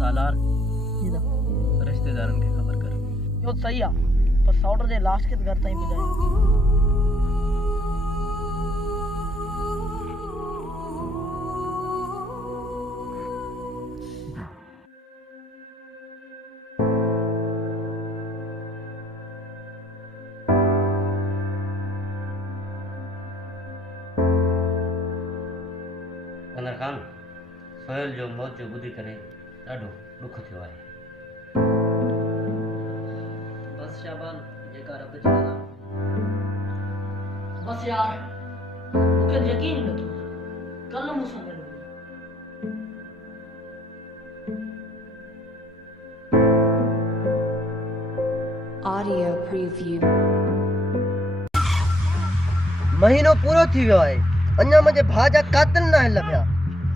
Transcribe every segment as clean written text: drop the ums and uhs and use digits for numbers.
सालार जी दा रिश्तेदारन के खबर कर। यो सही आ पर सौडर दे लास्ट के घर ताईं पुजाई। कंदर खान सोहेल जो मौत जो ॿुधी करे ॾाढो ॾुख थियो आहे। बस शाबान जेका रब जी रज़ा। बस यार मूंखे यकीन नथो कल मूंसां गॾु हुई। Audio preview. महीनो पूरो थी वियो आहे, अञा मुंहिंजे भाउ जा कातिल न आहिनि लभिया।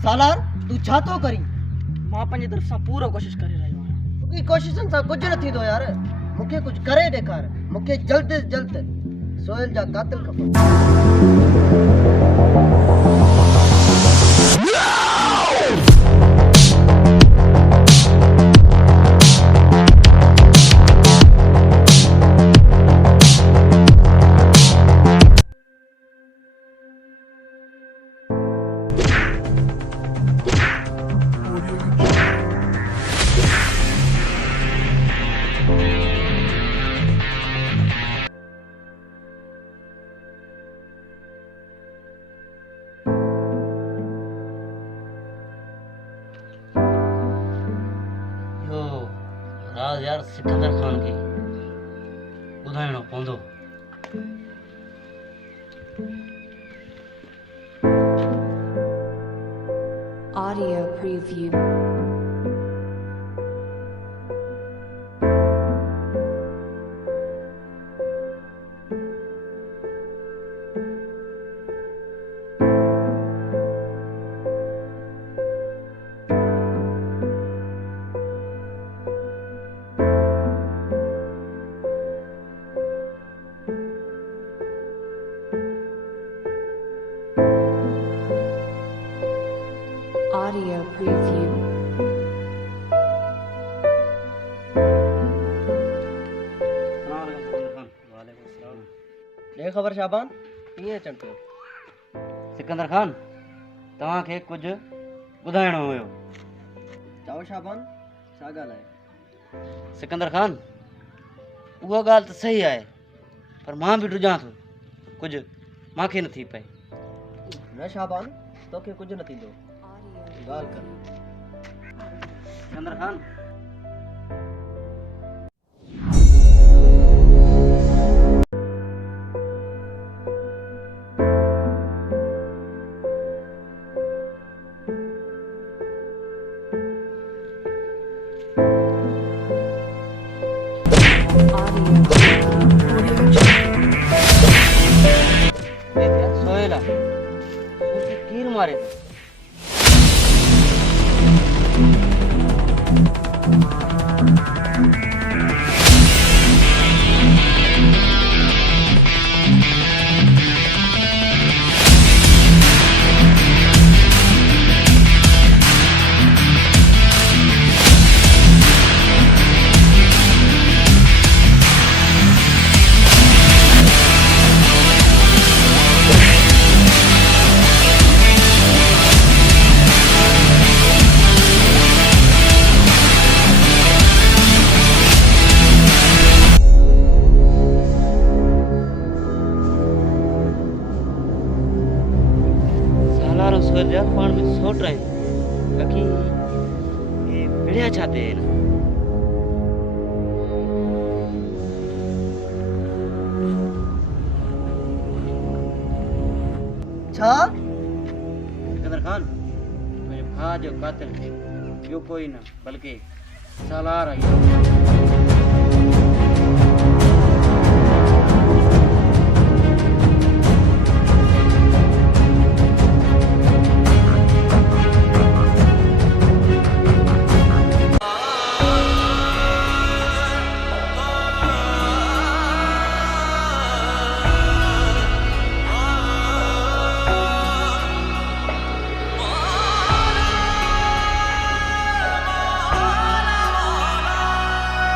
सालार तूं छा थो करीं? मां पंहिंजी तरफ़ सां पूरो कोशिशि करे रहियो आहियां। तोखे कोशिशनि सां कुझु न थींदो यार। मूंखे कुझु करे ॾेखार। मूंखे जल्द से जल्द सोहेल जा कातिल खपनि। यो राज यार सिकंदर खान खे ॿुधाइणो पवंदो। Audio preview. Audio preview. ॾे ख़बर शाबान कीअं अचनि पियो? सिकंदर खान तव्हांखे कुझु ॿुधाइणो हुयो। चओ शाबान छा ॻाल्हि आहे? सिकंदर खान उहा ॻाल्हि त सही आहे पर मां बि ॾुजां थो कुझु मूंखे न थी पए। न शाबान तोखे कुझु न थींदो, ॻाल्हि कर। सिकंदर खान सोहेल आहे उनखे कीर मारे थो। सोहेल यार पाण में सोट रहे बाकी ये बढ़िया चाहते हैं ना। छा? सिकंदर खान मुझे भाउ जो कातिल ॿियो कोई न बल्कि सालार आई।